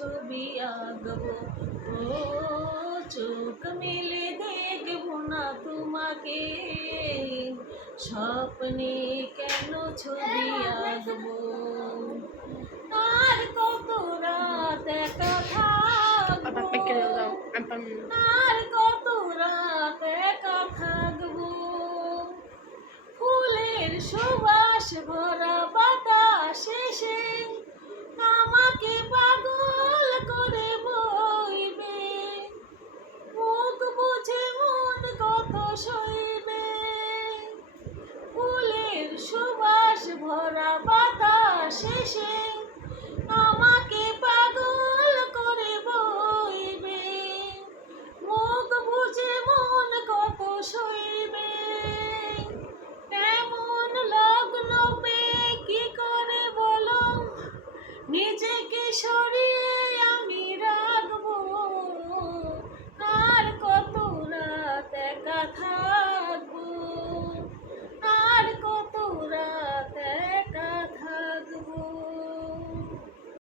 ছবি আঁকবো। ও চোখ মেলে দেখবো না তোমাকে, স্বপ্নে কেন ছবি আঁকবো। আর কত রাত একা থাকবো, আর কত রাত একা থাকবো। ফুলের সুবাস ভরা বাতাস এসে আমাকে পাগল করে বইবে, মুখ বুঝে মন কত সইবে। ফুলের সুবাস ভরা বাতাস এসে আমাকে পাগল করে বইবে, মুখ বুঝে মন কত সইবে। এমন লগ্ন পেয়ে কি করে বলো নিজেকে সরিয়ে